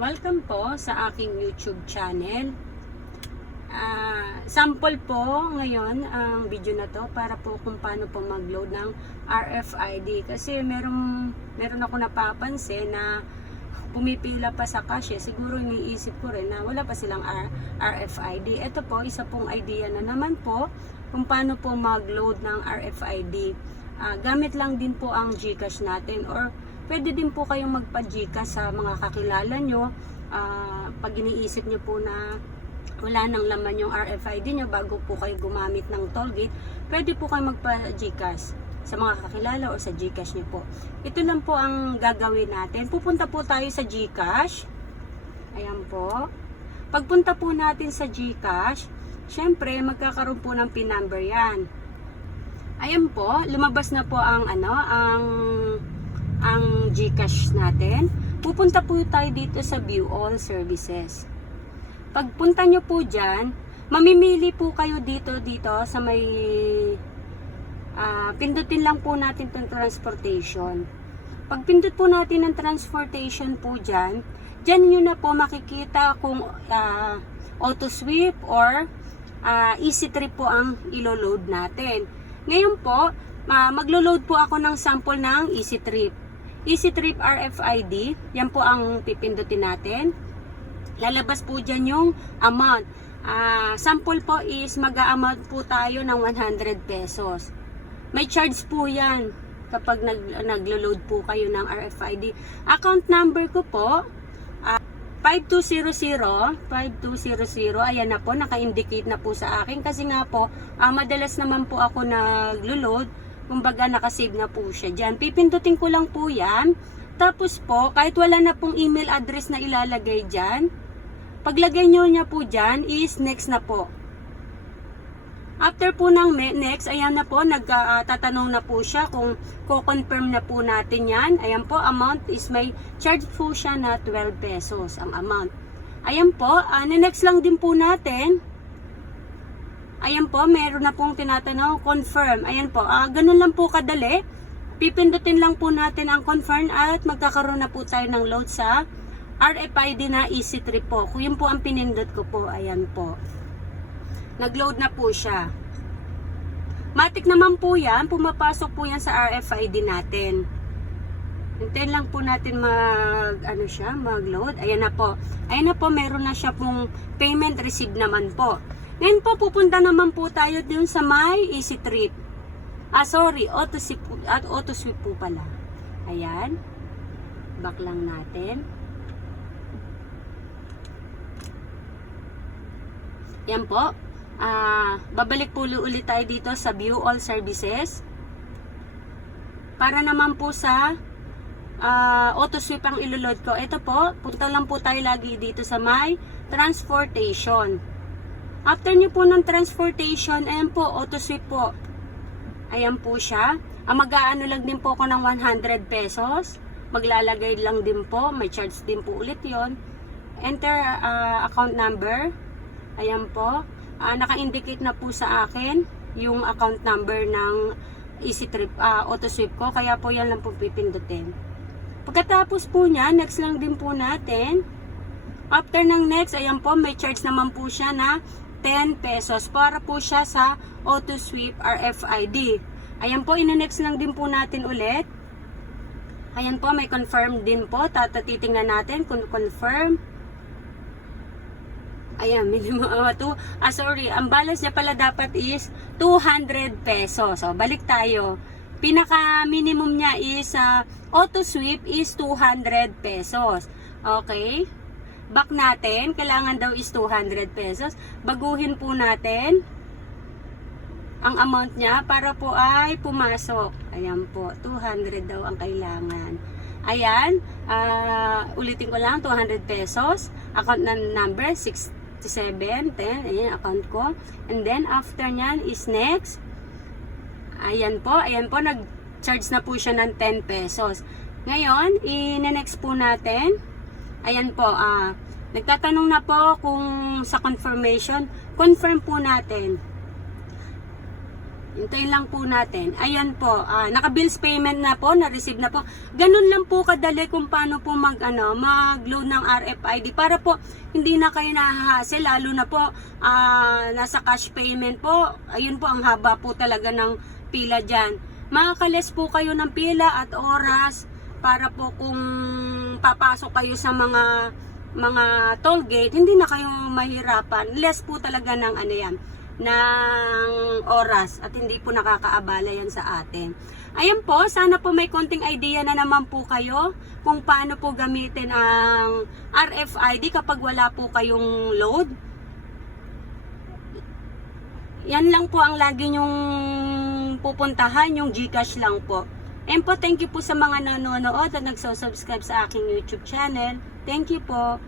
Welcome po sa aking YouTube channel. Sample po ngayon ang video na to para po kung paano po mag-load ng RFID. Kasi meron ako napapansin na pumipila pa sa cashier. Siguro iniisip ko rin na wala pa silang RFID. Ito po, isa pong idea na naman po kung paano po mag-load ng RFID. Gamit lang din po ang GCash natin, or pwede din po kayong magpa-GCash sa mga kakilala nyo. Pag iniisip nyo po na wala nang laman yung RFID nyo bago po kayo gumamit ng tollgate, pwede po kayo magpa-GCash sa mga kakilala o sa GCash nyo po. Ito lang po ang gagawin natin. Pupunta po tayo sa GCash. Ayan po. Pagpunta po natin sa GCash, syempre magkakaroon po ng PIN number yan. Ayan po, lumabas na po ang GCash natin. Pupunta po tayo dito sa View All Services. Pagpunta nyo po dyan, mamimili po kayo dito sa may pindutin lang po natin itong transportation. Pag pindut po natin ang transportation po dyan nyo na po makikita kung auto sweep or easy trip po ang ilo-load natin. Ngayon po, maglo-load po ako ng sample ng easy trip. Easy trip RFID, yan po ang pipindutin natin. Lalabas po dyan yung amount. Sample po is mag-a-amount po tayo ng 100 pesos. May charge po yan kapag naglo-load po kayo ng RFID. Account number ko po, 5200, ayan na po, naka-indicate na po sa akin. Kasi nga po, madalas naman po ako naglo-load, kumbaga nakasave na po siya dyan. Pipindutin ko lang po yan. Tapos po, kahit wala na pong email address na ilalagay dyan, paglagay nyo niya po dyan is next na po. After po ng next, ayan na po, nagtatanong na po siya kung ko-confirm na po natin yan. Ayan po, amount is may charge po siya na 12 pesos ang amount. Ayan po, next lang din po natin. Ayan po, meron na pong tinatanong, confirm. Ayan po, ganun lang po kadali. Pipindutin lang po natin ang confirm at magkakaroon na po tayo ng load sa RFID na easy trip po. Kung yun po ang pinindot ko po, ayan po. Nag-load na po siya. Matik naman po yan, pumapasok po yan sa RFID natin. Hintayin lang po natin mag-load. Ayan na po. Ayan na po, meron na siya pong payment received naman po. Ngayon po, pupunta naman po tayo dun sa my easy trip. Auto sweep po pala. Ayan. Back lang natin. Ayan po. Babalik po ulit tayo dito sa View All Services. Para naman po sa auto sweep ang iloload ko. Ito po, punta lang po tayo lagi dito sa my transportation. After nyo po ng transportation, ayan po, auto sweep po. Ayan po siya. Mag-aano lang din po ako ng 100 pesos. Maglalagay lang din po. May charge din po ulit yon. Enter account number. Ayan po. Naka-indicate na po sa akin yung account number ng easy trip auto sweep ko. Kaya po yan lang po pipindutin. Pagkatapos po niya, next lang din po natin. After ng next, ayan po, may charge naman po siya na 10 pesos para po siya sa auto sweep RFID. Ayan po, ina-next lang din po natin ulit. Ayan po, may confirm din po. Titingnan natin kung confirm. Ayan, minimum ang balance niya pala dapat is 200 pesos. So, balik tayo. Pinaka minimum niya is auto sweep is 200 pesos. Okay? Back natin, kailangan daw is 200 pesos. Baguhin po natin ang amount niya para po ay pumasok. Ayan po, 200 daw ang kailangan. Ayan, ulitin ko lang, 200 pesos. Account number 6710, ayan account ko. And then after nyan is next. Ayan po, nag-charge na po siya ng 10 pesos. Ngayon, i-next po natin. Ayan po, nagtatanong na po kung sa confirmation. Confirm po natin. Hintayin lang po natin. Ayan po, naka-bills payment na po, na-receive na po. Ganun lang po kadali kung paano po mag-load ng RFID para po hindi na kayo nahahassle, lalo na po nasa cash payment po. Ayun po, ang haba po talaga ng pila dyan. Makakales po kayo ng pila at oras para po kung papasok kayo sa mga toll gate, hindi na kayo mahirapan. Less po talaga ng ng oras at hindi po nakakaabala yan sa atin. Ayan po, sana po may konting idea na naman po kayo kung paano po gamitin ang RFID kapag wala po kayong load. Yan lang po ang lagi nyong pupuntahan, yung GCash lang po. And po, thank you po sa mga nanonood at nagsusubscribe sa aking YouTube channel. Thank you po.